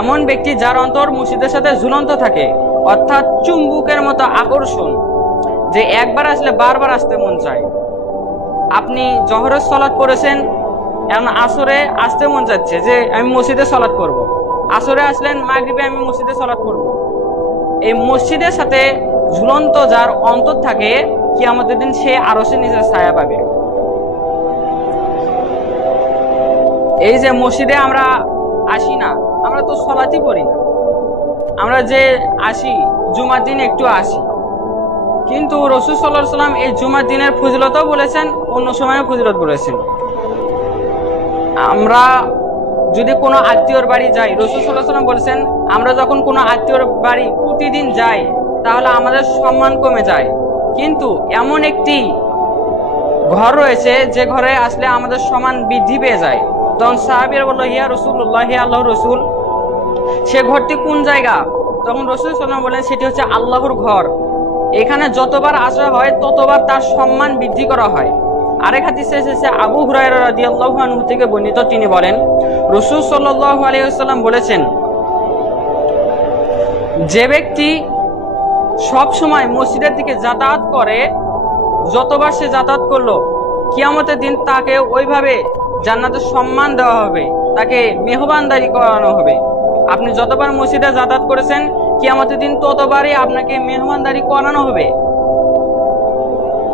এমন ব্যক্তি যার অন্তর মসজিদের সাথে ঝুলন্ত থাকে, অর্থাৎ চুম্বকের মতো আকর্ষণ, যে একবার আসলে বারবার আসতে মন চায়। আপনি জহরের সালাত করেছেন, এখন আসরে আসতে মন যাচ্ছে যে আমি মসজিদে সালাত করব। আসরে আসলেন, মাগরিবে আমি মসজিদে সালাত করব। এই মসজিদের সাথে ঝুলন্ত যার অন্তর থাকে, কিয়ামতের দিন সে আরশের নিচে ছায়া পাবে। এই যে মসজিদে আমরা আসি না, আমরা তো সালাতই পড়ি না। আমরা যে আসি জুমার দিন একটু আসি, কিন্তু রাসূল সাল্লাল্লাহু আলাইহি ওয়াসাল্লাম এই জুমার দিনের ফজিলতও বলেছেন, অন্য সময়েও ফজিলত বলেছেন। আমরা যদি কোনো আত্মীয়র বাড়ি যাই, রাসূল সাল্লাল্লাহু আলাইহি ওয়াসাল্লাম বলেছেন আমরা যখন কোনো আত্মীয়র বাড়ি প্রতিদিন যাই তাহলে আমাদের সম্মান কমে যায়। কিন্তু এমন একটি ঘর রয়েছে যে ঘরে আসলে আমাদের সম্মান বৃদ্ধি পেয়ে যায়। তখন সাহাবীরা বলল, ইয়া রাসূলুল্লাহ, হে আল্লাহর রাসূল, সে ঘরটি কোন জায়গা? তখন রাসূল সাল্লাল্লাহু আলাইহি ওয়াসাল্লাম বলেন, সেটি হচ্ছে আল্লাহর ঘর। এখানে যতবার আসা হয় ততবার তার সম্মান বৃদ্ধি করা হয়। আরেক হাদিসে এসেছে, আবু হুরায়রা রাদিয়াল্লাহু আনহু থেকে বর্ণিত, তিনি বলেন রাসূল সাল্লাল্লাহু আলাইহি ওয়াসাল্লাম বলেছেন, যে ব্যক্তি সব সময় মসজিদের দিকে যাতায়াত করে, যতবার সে যাতায়াত করলো, কিয়ামতের দিন তাকে ওইভাবে জান্নাতের সম্মান দেওয়া হবে, তাকে মেহমানদারি করানো হবে। আপনি যতবার মসজিদে যাতায়াত করেছেন, কিয়ামতের দিন ততবারই আপনাকে মেহমানদারি করানো হবে,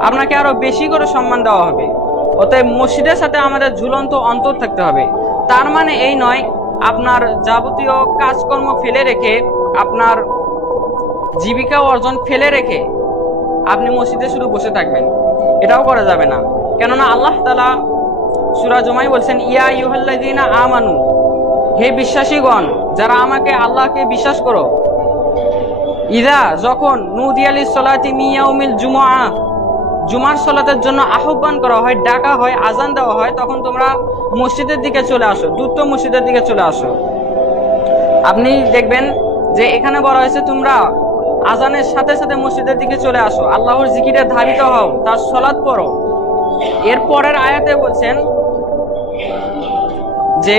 আপনাকে আরো বেশি করে সম্মান দেওয়া হবে। অতএব মসজিদের সাথে আমাদের ঝুলন্ত অন্তর থাকতে হবে। তার মানে এই নয় আপনার যাবতীয় কাজকর্ম ফেলে রেখে, আপনার জীবিকা অর্জন ফেলে রেখে আপনি মসজিদে শুধু বসে থাকবেন, এটাও করা যাবে না। কেননা আল্লাহ তাআলা সূরা জুমায় বলছেন, ইয়া আইয়ুহাল্লাযীনা আমানু, হে বিশ্বাসীগণ, যারা আমাকে আল্লাহকে বিশ্বাস করো, ইদা, যখন নুদিয়া লিস-সালাতি মিন ইয়াউমিল জুমআ, জুমার সালাতের জন্য আহ্বান করা হয়, ডাকা হয়, আজান দেওয়া হয়, তখন তোমরা মসজিদের দিকে চলে আসো, দ্রুত মসজিদের দিকে চলে আসো। আপনি দেখবেন যে এখানে বলা হয়েছে তোমরা আজানের সাথে সাথে মসজিদের দিকে চলে আসো, আল্লাহর জিকিরে ধাবিত হও, তার সালাত পড়ো। এর পরের আয়াতে বলছেন যে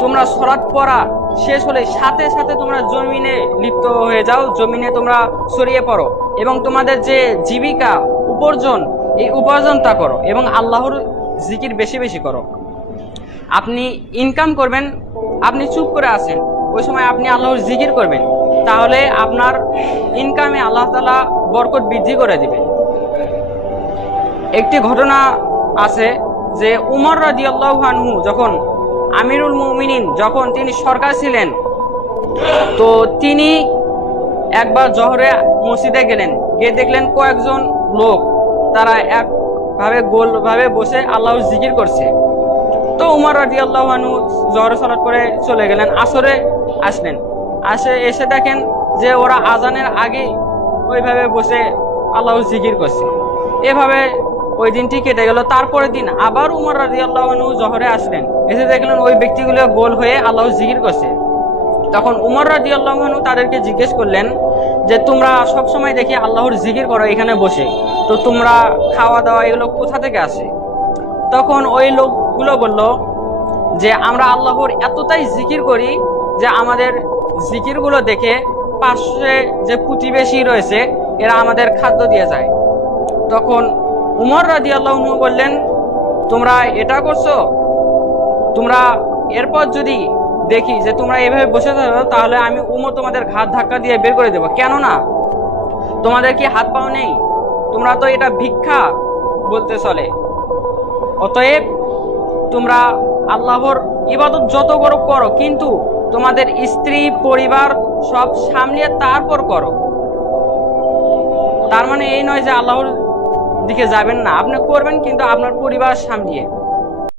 তোমরা সালাত পড়া শেষ হলে সাথে সাথে তোমরা জমিনে লিপ্ত হয়ে যাও, জমিনে তোমরা ছড়িয়ে পড়ো এবং তোমাদের যে জীবিকা উপার্জন, এই উপার্জনটা করো এবং আল্লাহর জিকির বেশি বেশি করো। আপনি ইনকাম করবেন, আপনি চুপ করে আছেন, ওই সময় আপনি আল্লাহর জিকির করবেন, তাহলে আপনার ইনকামে আল্লাহ তাআলা বরকত বৃদ্ধি করে দিবেন। একটি ঘটনা আছে যে উমর রাদিয়াল্লাহু আনহু যখন আমিরুল মুমিনিন, যখন তিনি সরকার ছিলেন, তো তিনি একবার জহরে মসজিদে গেলেন, গিয়ে দেখলেন কয়েকজন লোক তারা একভাবে গোলভাবে বসে আল্লাহর জিকির করছে। তো উমর রাদিয়াল্লাহু আনহু জহরে সালাত করে চলে গেলেন, আসরে আসলেন, এসে দেখেন যে ওরা আজানের আগে ওইভাবে বসে আল্লাহর জিকির করছে। এভাবে ওই দিনটি কেটে গেল। তারপরের দিন আবার উমর রাদিয়াল্লাহু আনহু জহরে আসলেন, এসে দেখলেন ওই ব্যক্তিগুলো গোল হয়ে আল্লাহর জিকির করছে। তখন উমর রাদিয়াল্লাহু আনহু তাদেরকে জিজ্ঞেস করলেন যে তোমরা সব সময় দেখি আল্লাহর জিকির করো এখানে বসে, তো তোমরা খাওয়া দাওয়া এগুলো কোথা থেকে আসে? তখন ওই লোকগুলো বলল যে আমরা আল্লাহর এতটাই জিকির করি যে আমাদের জিকিরগুলো দেখে পাশে যে প্রতিবেশী রয়েছে এরা আমাদের খাদ্য দিয়ে যায়। তখন উমর রাদিয়াল্লাহু আনহু বললেন, তোমরা এটা করছো, তোমরা এরপর যদি দেখি যে তোমরা এভাবে বসে থাকো তাহলে আমি উমর তোমাদের ঘাট ধাক্কা দিয়ে বের করে দেবো। কেননা তোমাদের কি হাত পাও নেই? তোমরা তো এটা ভিক্ষা বলতে চলে। অতএব তোমরা আল্লাহর ইবাদত যত করো, কিন্তু তোমাদের স্ত্রী পরিবার সব সামলিয়ে তারপর করো। তার মানে এই নয় যে আল্লাহর দিকে যাবেন না, আপনি করবেন কিন্তু আপনার পরিবার সামলিয়ে।